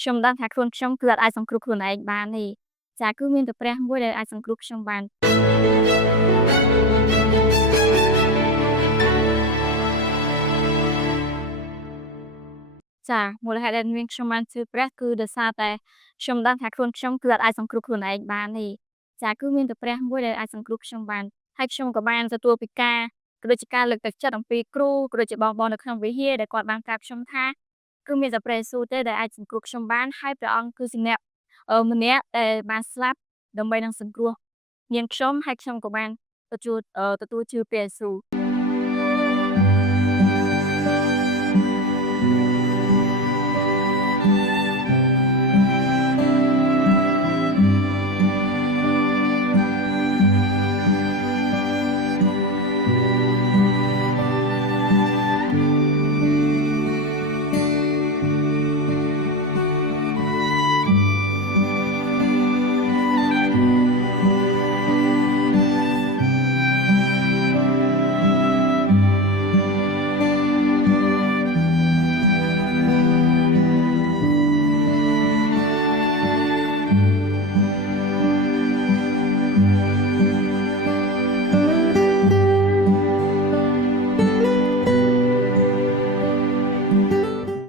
ខ្ញុំដឹងថាខ្លួនខ្ញុំគឺអត់អាចសង្គ្រោះខ្លួនឯងបានទេចាគឺមានតែព្រះមួយដែលអាចសង្គ្រោះខ្ញុំបានចាមូលហេតុដែលនាងខ្ញុំបានជឿព្រះគឺដោយសារតែខ្ញុំដឹងថាខ្លួនខ្ញុំគឺអត់អាចសង្គ្រោះខ្លួនឯងបានទេចាគឺមានតែព្រះមួយដែលអាចសង្គ្រោះខ្ញុំបានហើយខ្ញុំក៏បានទទួលពីការក៏ដូចជាការលើកទឹកចិត្តអំពីគ្រូក៏ដូចជាបងៗនៅក្នុងវិហារដែលគាត់បានប្រាប់ខ្ញុំថាគឺមានតែព្រះយេស៊ូវទេដែលអាចសង្គ្រោះខ្ញុំបានហើយព្រះអង្គគឺជាអ្នកម្នាក់ដែលបានស្លាប់ដើម្បីនឹងសង្គ្រោះនាងខ្ញុំហើយខ្ញុំក៏បានទទួលជឿព្រះយេស៊ូវ